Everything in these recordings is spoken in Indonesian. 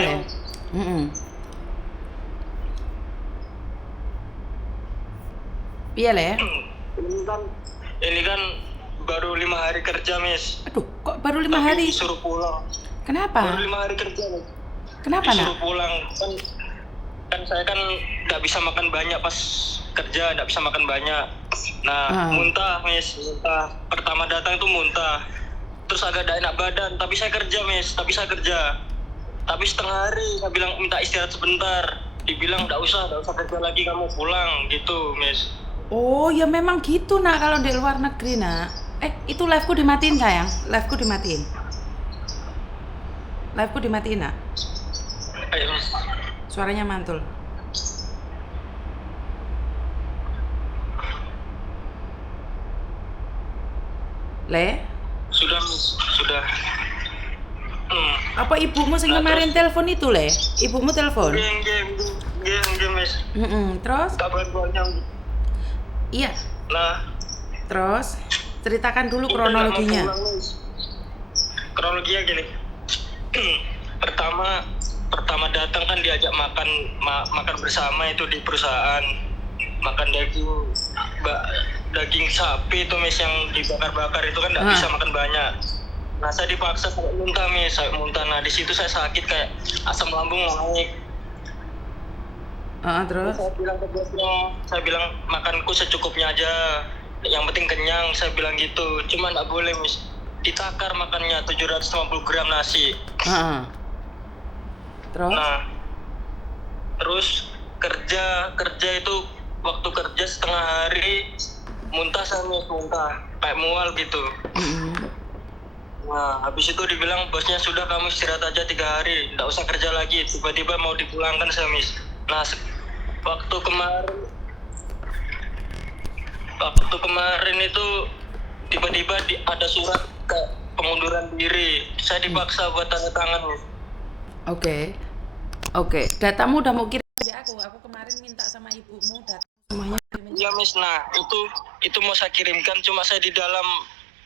Le? Piye Le? Ini kan ini kan baru 5 hari kerja, Miss. Aduh, kok baru 5 Tapi hari? disuruh pulang. Kenapa? Baru 5 hari kerja, Miss. Kenapa Disuruh nak? pulang. Kan saya kan nggak bisa makan banyak pas kerja, nggak bisa makan banyak. Nah, muntah, Miss. Muntah. Pertama datang itu muntah. Terus agak tidak enak badan. Tapi saya kerja, Miss. Tapi setengah hari saya bilang minta istirahat sebentar. Dibilang nggak usah kerja lagi, kamu pulang gitu, Miss. Oh ya memang gitu nak kalau di luar negeri nak. Itu live-ku dimatiin sayang. Live-ku dimatiin nak. Ayo, Miss. Suaranya mantul. Le? Sudah, Miss. Sudah. Apa ibumu sing kemarin telepon itu Le? Ibumu telepon? Game, Miss. Terus? Kabar banyak. Iya. Nah, Terus ceritakan dulu Udah kronologinya. nggak mau pulang, Miss. Kronologinya gini. pertama datang kan diajak makan bersama itu di perusahaan. Makan daging sapi itu, Miss, yang dibakar-bakar itu kan nggak bisa makan banyak. Nah, saya dipaksa saya muntah, Miss. Saya muntah. Nah, di situ saya sakit kayak asam lambung naik. Terus? Saya bilang makanku secukupnya aja. Yang penting kenyang, saya bilang gitu. Cuma nggak boleh, Miss. Ditakar makannya 750 gram nasi. Terus? Nah, terus kerja itu waktu kerja setengah hari muntah kayak mual gitu. Nah, habis itu dibilang bosnya sudah kamu istirahat aja 3 hari, nggak usah kerja lagi. Tiba-tiba mau dipulangkan saya, Miss. Nah, waktu kemarin itu tiba-tiba ada surat ke pengunduran diri. Saya dipaksa buat tanda tangan, Miss. Oke. Datamu udah mau kirim ke aku. Aku kemarin minta sama ibumu data semuanya. Iya, Miss. Nah, itu mau saya kirimkan, cuma saya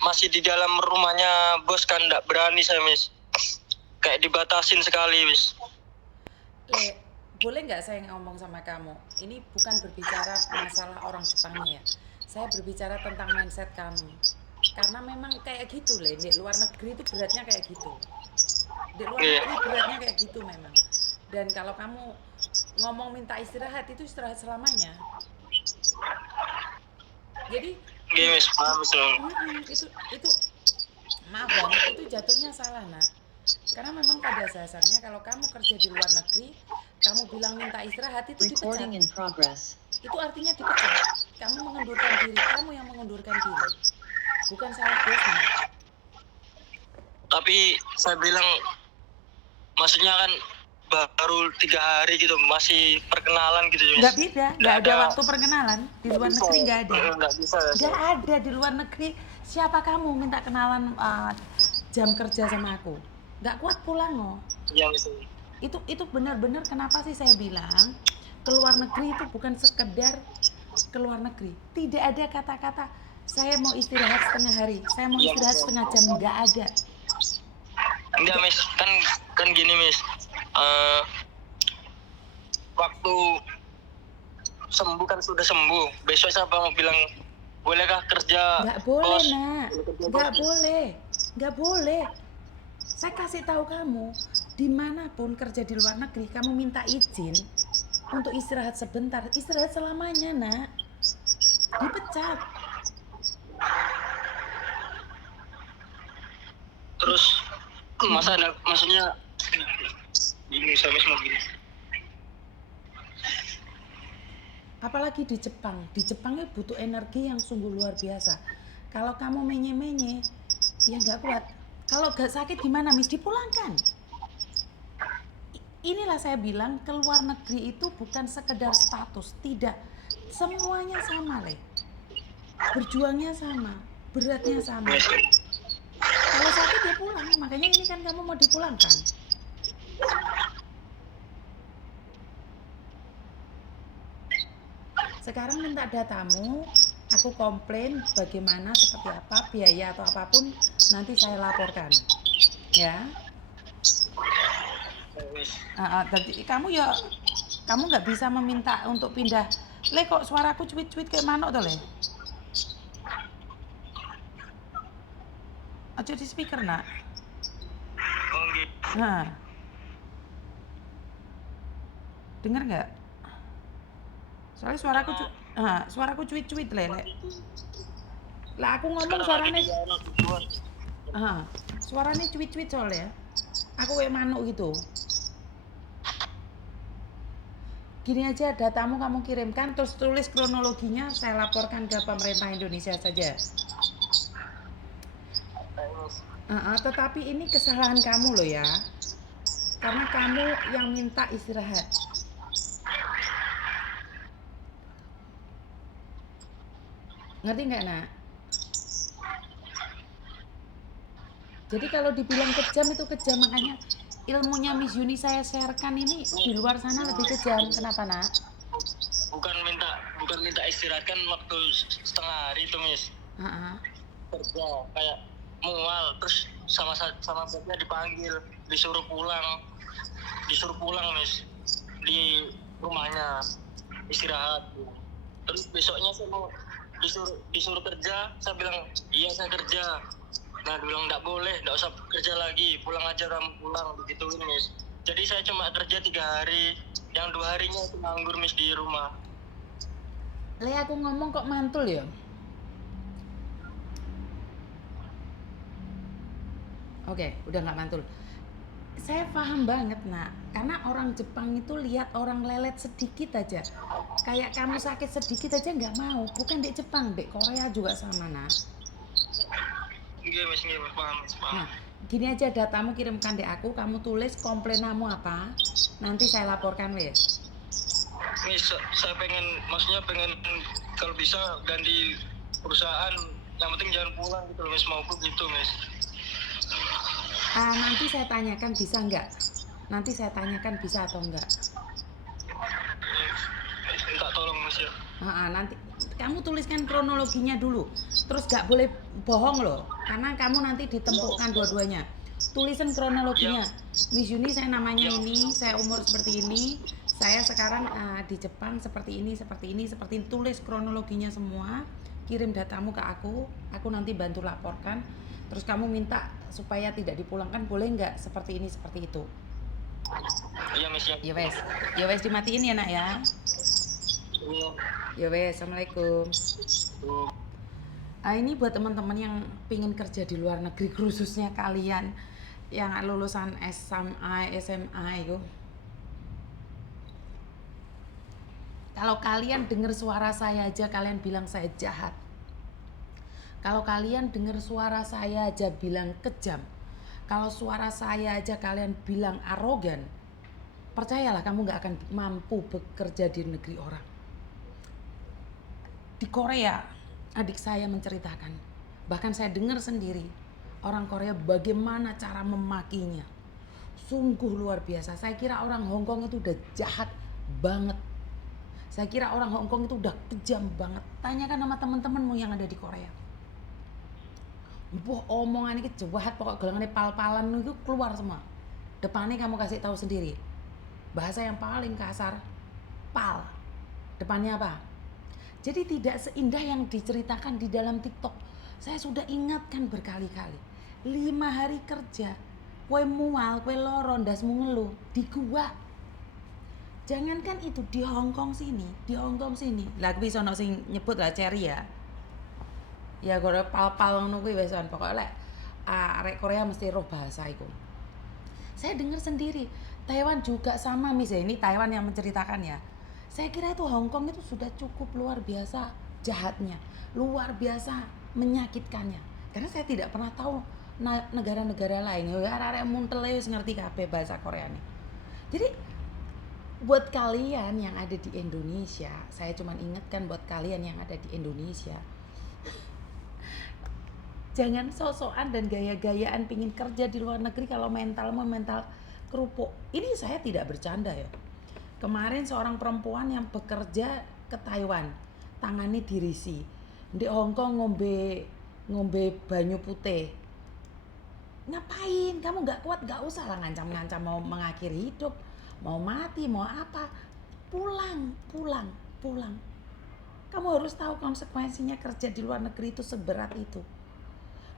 masih di dalam rumahnya bos kan, nggak berani saya, Miss. Kayak dibatasin sekali, Miss. Le, boleh nggak saya ngomong sama kamu? Ini bukan berbicara masalah orang Jepangnya ya. Saya berbicara tentang mindset kamu. Karena memang kayak gitu, Le. Di luar negeri itu beratnya kayak gitu. Memang. Dan kalau kamu ngomong minta istirahat, itu istirahat selamanya. Jadi Miss, paham, itu maaf banget, itu jatuhnya salah nak. Karena memang pada dasarnya kalau kamu kerja di luar negeri, kamu bilang minta istirahat itu dipecat. Itu artinya dipecat. Kamu mengundurkan diri, kamu yang mengundurkan diri. Bukan salah bosnya. Tapi saya bilang, maksudnya kan baru 3 hari gitu, masih perkenalan gitu. Nggak beda, nggak ada waktu perkenalan. Di luar negeri nggak ada. Nggak ada di luar negeri. Siapa kamu minta kenalan jam kerja sama aku? Nggak kuat pulang loh. Iya, itu benar-benar kenapa sih saya bilang keluar negeri itu bukan sekedar keluar negeri. Tidak ada kata-kata saya mau istirahat setengah hari, saya mau istirahat setengah jam, nggak ada. Enggak, Miss, kan gini, Miss. Waktu sembuh kan sudah sembuh. Besok saya mau bilang, bolehkah kerja? Nggak boleh, bos? Nak. Nggak boleh. Saya kasih tahu kamu, dimanapun kerja di luar negeri, kamu minta izin untuk istirahat sebentar, istirahat selamanya, nak. Dipecat. Terus maksudnya ini saya mau gini. Apalagi di Jepang itu butuh energi yang sungguh luar biasa. Kalau kamu menye-menye, ya nggak kuat. Kalau nggak sakit gimana, Miss? Dipulangkan. Inilah saya bilang, keluar negeri itu bukan sekedar status, tidak. Semuanya sama, Le. Berjuangnya sama, beratnya sama. Kalau sakit ya pulang, makanya ini kan kamu mau dipulangkan. Sekarang minta datamu, aku komplain bagaimana, seperti apa, biaya atau apapun, nanti saya laporkan. Ya. Miss. Jadi kamu nggak bisa meminta untuk pindah. Le, kok suaraku cuit-cuit kayak manuk tuh, Le? Aja di speaker, Nak. Oh gitu. Nah. Dengar nggak? Soalnya suaraku cuit-cuit, Le. Lah aku ngomong suaranya suaranya cuit-cuit soalnya. Aku kayak manuk gitu. Gini aja, datamu kamu kirimkan, terus tulis kronologinya, saya laporkan ke pemerintah Indonesia saja. Tetapi ini kesalahan kamu loh ya, karena kamu yang minta istirahat. Ngerti nggak, Nak? Jadi kalau dibilang kejam itu kejam, makanya ilmunya Miss Yuni saya sharekan ini di luar sana lebih kejam. Kenapa, Nak? Bukan minta istirahat kan waktu setengah hari itu, Miss. Kerja kayak mual, terus sama bosnya dipanggil, disuruh pulang, Miss, di rumahnya istirahat. Terus besoknya saya mau disuruh kerja, saya bilang iya saya kerja. Nah dia bilang nggak boleh, nggak usah kerja lagi, pulang aja kamu pulang, begituin, Miss. Jadi saya cuma kerja 3 hari, yang 2 harinya itu nganggur, Miss, di rumah. Le, aku ngomong kok mantul ya? Oke, udah nggak mantul. Saya paham banget, Nak. Karena orang Jepang itu lihat orang lelet sedikit aja. Kayak kamu sakit sedikit aja nggak mau. Bukan di Jepang, di Korea juga sama, Nak. Iya, Miss, paham. Nah, gini aja, datamu kirimkan di aku, kamu tulis komplainamu apa, nanti saya laporkan, wes. Miss, saya pengen kalau bisa ganti perusahaan, yang penting jangan pulang gitu, Miss, mau gitu, Miss. Nanti saya tanyakan bisa nggak? Nanti saya tanyakan bisa atau enggak. Minta tolong, Miss, ya. Nanti kamu tuliskan kronologinya dulu. Terus nggak boleh bohong loh, karena kamu nanti ditempuhkan dua-duanya. Tulisan kronologinya. Miss Yuni, saya namanya ini, saya umur seperti ini, saya sekarang di Jepang seperti ini. Tulis kronologinya semua, kirim datamu ke aku nanti bantu laporkan. Terus kamu minta supaya tidak dipulangkan, boleh nggak seperti ini, seperti itu. Iya, Miss, ya. Ya wes dimatiin ya, Nak ya. Ya wes, assalamualaikum. Ini buat teman-teman yang pingin kerja di luar negeri, khususnya kalian yang lulusan SMA itu. Kalau kalian dengar suara saya aja kalian bilang saya jahat. Kalau kalian dengar suara saya aja bilang kejam. Kalau suara saya aja kalian bilang arogan. Percayalah kamu gak akan mampu bekerja di negeri orang. Di Korea, adik saya menceritakan, bahkan saya dengar sendiri, orang Korea bagaimana cara memakinya. Sungguh luar biasa. Saya kira orang Hong Kong itu udah jahat banget. Saya kira orang Hong Kong itu udah kejam banget. Tanyakan sama teman-temanmu yang ada di Korea. Wah, omongan ini jahat, pokok gelangannya pal-palan itu keluar semua. Depannya kamu kasih tahu sendiri. Bahasa yang paling kasar, pal. Depannya apa? Jadi tidak seindah yang diceritakan di dalam TikTok. Saya sudah ingatkan berkali-kali. 5 hari kerja, kue mual, kue loro, ndasmu ngeluh di gua. Jangankan itu, di Hong Kong sini. Lah kuwi sono sing nyebut lah Cherry ya. Ya gore pal-pal ngono kuwi wis pokoke lek arek Korea mesti roh bahasa iku. Saya dengar sendiri. Taiwan juga sama, Miss. Ini Taiwan yang menceritakan ya. Saya kira itu Hong Kong itu sudah cukup luar biasa jahatnya, luar biasa menyakitkannya. Karena saya tidak pernah tahu negara-negara lain. Ya arek muntel wis ngerti kabeh bahasa Korea nih. Jadi buat kalian yang ada di Indonesia, saya cuma ingatkan buat kalian yang ada di Indonesia, jangan sok-sokan dan gaya-gayaan pingin kerja di luar negeri kalau mentalmu mental kerupuk. Ini saya tidak bercanda ya. Kemarin seorang perempuan yang bekerja ke Taiwan, tangannya dirisi. Di Hong Kong ngombe banyu putih. Ngapain? Kamu nggak kuat, nggak usah lah ngancam-ngancam mau mengakhiri hidup, mau mati, mau apa. Pulang. Kamu harus tahu konsekuensinya kerja di luar negeri itu seberat itu.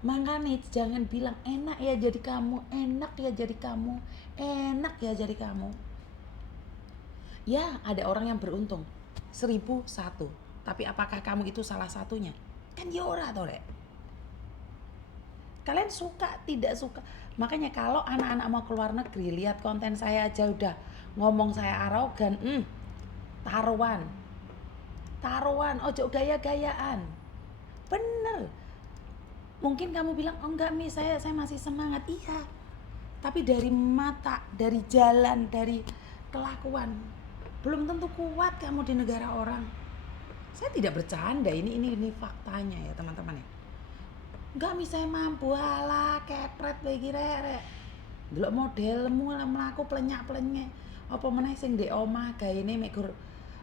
Makanya jangan bilang enak ya jadi kamu, enak ya jadi kamu. Ya, ada orang yang beruntung 1001. Tapi apakah kamu itu salah satunya? Kan ya ora toh, Rek. Kalian suka, tidak suka. Makanya kalau anak-anak mau keluar negeri, lihat konten saya aja udah ngomong saya arogan, taruhan, ojo gaya-gayaan. Bener. Mungkin kamu bilang, oh enggak Mi, saya masih semangat. Iya, tapi dari mata, dari jalan, dari kelakuan, belum tentu kuat kamu di negara orang. Saya tidak bercanda, ini faktanya ya teman-teman ya. Enggak Mi, saya mampu, halah kepret bagi rek. Delok modelmu lah mlaku plenyak-plenyek. Apa meneh sing ndek omah gaene mek gur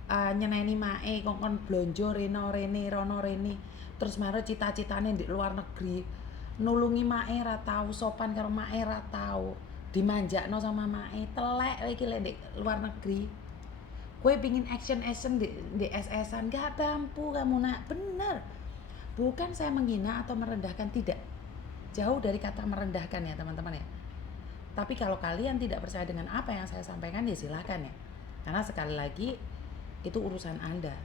nyeneni mae kongkon blonjo rono rene. Terus mare cita-citane ndek luar negeri. Nulungi mae ra tau, sopan karo mae ra tau. Dimanjakno sama mae, telek kowe iki lek ndek luar negeri. Kowe pingin action di SS-an, gak mampu kamu nak. Bener. Bukan saya menghina atau merendahkan, tidak. Jauh dari kata merendahkan ya teman-teman ya. Tapi kalau kalian tidak percaya dengan apa yang saya sampaikan ya silakan ya. Karena sekali lagi itu urusan Anda.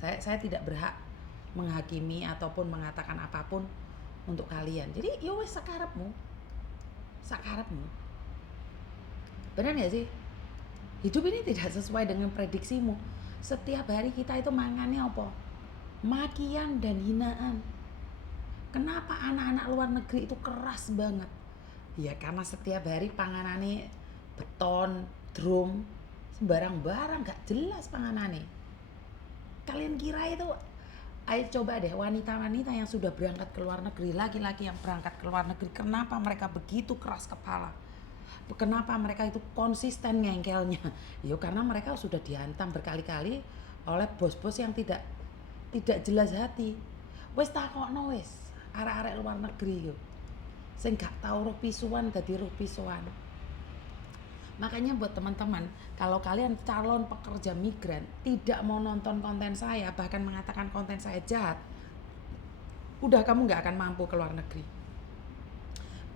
Saya tidak berhak menghakimi ataupun mengatakan apapun untuk kalian. Jadi ya wis sakarepmu. Benar ya sih? Hidup ini tidak sesuai dengan prediksimu. Setiap hari kita itu mangannya apa? Makian dan hinaan. Kenapa anak-anak luar negeri itu keras banget? Ya karena setiap hari panganane beton, drum, sembarang barang gak jelas panganane. Kalian kira itu, ayo coba deh wanita-wanita yang sudah berangkat ke luar negeri, laki-laki yang berangkat ke luar negeri, kenapa mereka begitu keras kepala? Kenapa mereka itu konsisten ngengkelnya? Ya karena mereka sudah dihantam berkali-kali oleh bos-bos yang tidak jelas hati. Wis takokno wis, arek-arek luar negeri yo. Sing gak tau ruh pisuan dadi ruh pisuan. Makanya buat teman-teman, kalau kalian calon pekerja migran tidak mau nonton konten saya, bahkan mengatakan konten saya jahat, udah kamu gak akan mampu ke luar negeri.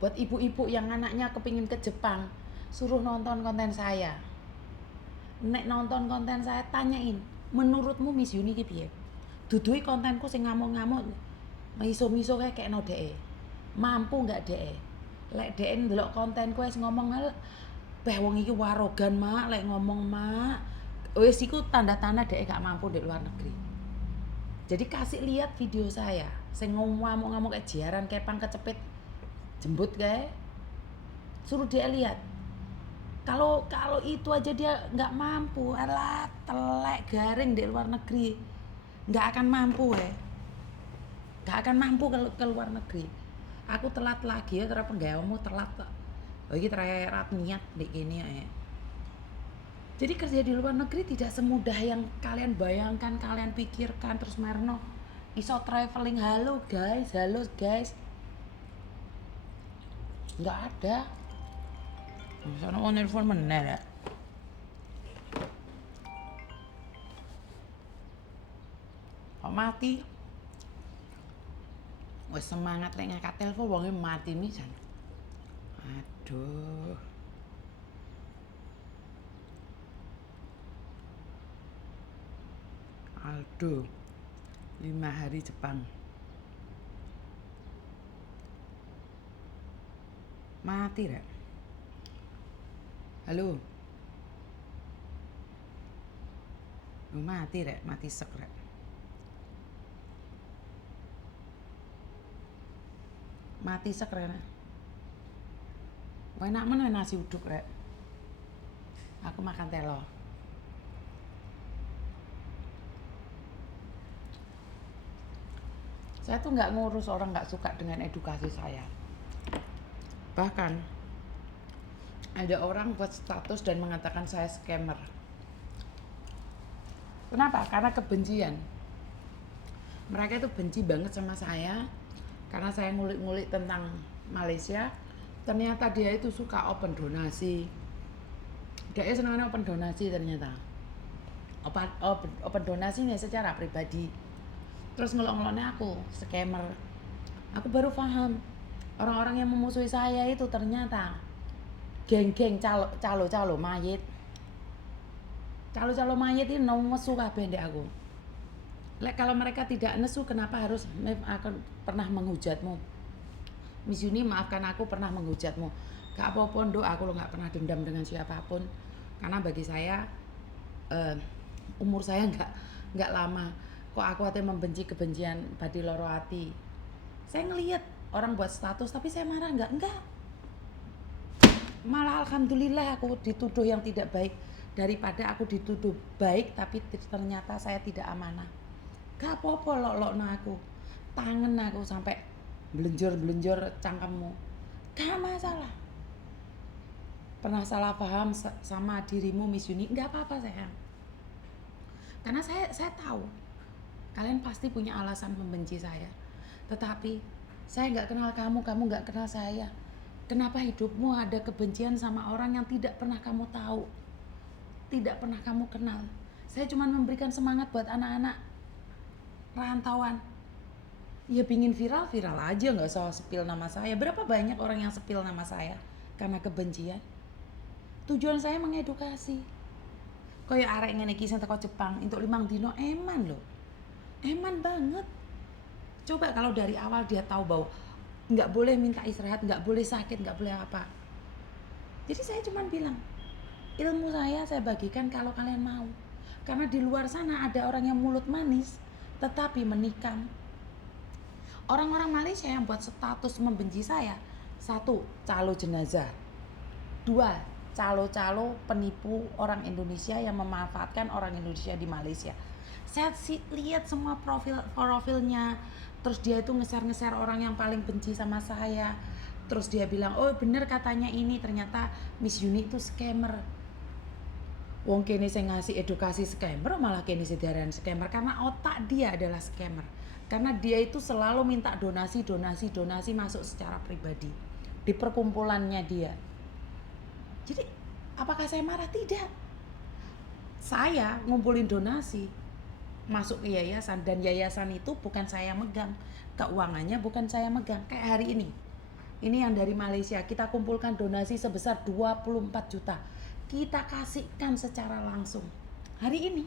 Buat ibu-ibu yang anaknya kepingin ke Jepang, suruh nonton konten saya. Nek nonton konten saya, tanyain, menurutmu Miss Yuni ki piye? Dudui kontenku sing ngamuk-ngamuk, miso-miso kayak no DE. Mampu nggak DE? Lek DE ndelok kontenku wis ngomong beh wong iki warogan mak, lek ngomong mak wis iku tanda-tanda DE gak mampu di luar negeri. Jadi kasih lihat video saya sing ngamuk-ngamuk kayak jiaran kepang kecepit jembut kayak, suruh dia lihat. Kalau itu aja dia nggak mampu, alah telek garing di luar negeri, nggak akan mampu nggak akan mampu ke luar negeri. Aku telat lagi ya, terus penggawamu telat kok. Iki terat niat dek gini ya. Jadi kerja di luar negeri tidak semudah yang kalian bayangkan, kalian pikirkan. Terus Marno iso traveling, halo guys, nggak ada. Misalnya mau nelfon meneh ya. Kok mati? Wes semangat lek ngangkat telepon wonge mati misan. Aduh. Aldo 5 hari Jepang. Mati rek. Halo. Mati rek, mati sek rek. Mati sek rek. Enak men nasi uduk rek. Aku makan telo. Saya tuh nggak ngurus orang nggak suka dengan edukasi saya. Bahkan ada orang buat status dan mengatakan saya scammer. Kenapa? Karena kebencian. Mereka itu benci banget sama saya karena saya ngulik-ngulik tentang Malaysia, Ternyata dia itu suka open donasi. Dia senangnya open donasi ternyata. Open donasi nih secara pribadi. Terus ngelok-ngeloknya aku, scammer. Aku baru paham. Orang-orang yang memusuhi saya itu ternyata geng-geng calo mayit. Calo mayit ini nesu kabeh ndek aku. Kalau mereka tidak nesu, kenapa harus akan pernah menghujatmu? Miss Yuni, maafkan aku pernah menghujatmu. Gak apa-apa Nduk, aku lo gak pernah dendam dengan siapapun. Karena bagi saya umur saya nggak lama. Kok aku hati membenci kebencian badi loro hati. Saya ngelihat orang buat status tapi saya marah enggak. Malah alhamdulillah aku dituduh yang tidak baik daripada aku dituduh baik tapi ternyata saya tidak amanah. Gak apa-apa lok-lokno aku. Tangan aku sampai belenjor cangkemmu. Gak masalah. Pernah salah paham sama dirimu Miss Yuni? Enggak apa-apa sayang. Karena saya tahu kalian pasti punya alasan membenci saya. Tetapi saya nggak kenal kamu nggak kenal saya. Kenapa hidupmu ada kebencian sama orang yang tidak pernah kamu tahu, tidak pernah kamu kenal? Saya cuma memberikan semangat buat anak-anak rantauan. Ya pingin viral aja, nggak usah spill nama saya. Berapa banyak orang yang spill nama saya karena kebencian? Tujuan saya mengedukasi. Kayak arek ngene iki sing teko Jepang entuk 5 dino eman lho. Eman banget. Coba kalau dari awal dia tahu bahwa nggak boleh minta istirahat, nggak boleh sakit, nggak boleh apa. Jadi saya cuma bilang, ilmu saya bagikan kalau kalian mau. Karena di luar sana ada orang yang mulut manis tetapi menikam. Orang-orang Malaysia yang buat status membenci saya. 1, calo jenazah. 2, calo-calo penipu orang Indonesia yang memanfaatkan orang Indonesia di Malaysia. Saya lihat semua profilnya. Terus dia itu nge-share orang yang paling benci sama saya. Terus dia bilang, oh bener katanya ini, ternyata Miss Yuni itu scammer. Wong kene sing ngasih edukasi scammer, malah kene sing diarani scammer. Karena otak dia adalah scammer. Karena dia itu selalu minta donasi masuk secara pribadi. Di perkumpulannya dia. Jadi apakah saya marah? Tidak. Saya ngumpulin donasi masuk ke yayasan, dan yayasan itu bukan saya megang, keuangannya bukan saya megang. Kayak hari ini yang dari Malaysia, kita kumpulkan donasi sebesar 24 juta, kita kasihkan secara langsung. Hari ini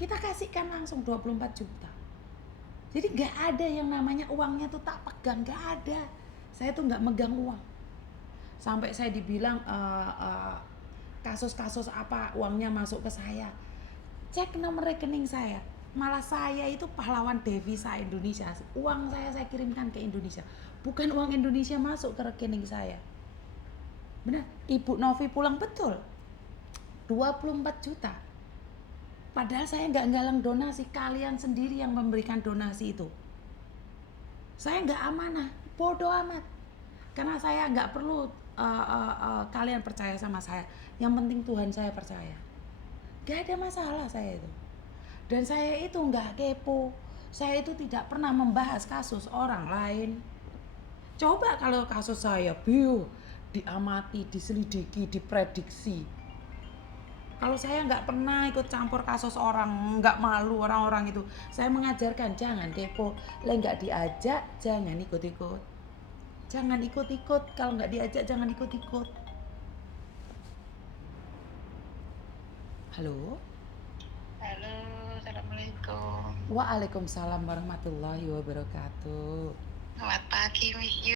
kita kasihkan langsung 24 juta. Jadi gak ada yang namanya uangnya tuh tak pegang, gak ada. Saya tuh gak megang uang. Sampai saya dibilang kasus-kasus apa uangnya masuk ke saya. Cek nomor rekening saya. Malah saya itu pahlawan devisa Indonesia. Uang saya kirimkan ke Indonesia. Bukan uang Indonesia masuk ke rekening saya. Benar, Ibu Novi pulang betul 24 juta. Padahal saya nggak galang donasi. Kalian sendiri yang memberikan donasi itu. Saya nggak amanah. Bodoh amat. Karena saya nggak perlu kalian percaya sama saya. Yang penting Tuhan saya percaya. Gak ada masalah saya itu. Dan saya itu gak kepo. Saya itu tidak pernah membahas kasus orang lain. Coba kalau kasus saya diamati, diselidiki, diprediksi. Kalau saya gak pernah ikut campur kasus orang, gak malu orang-orang itu. Saya mengajarkan jangan kepo. Lah gak diajak jangan ikut-ikut. Jangan ikut-ikut. Kalau gak diajak jangan ikut-ikut. Halo. Assalamualaikum. Waalaikumsalam warahmatullahi wabarakatuh. Selamat pagi, Miss Yu.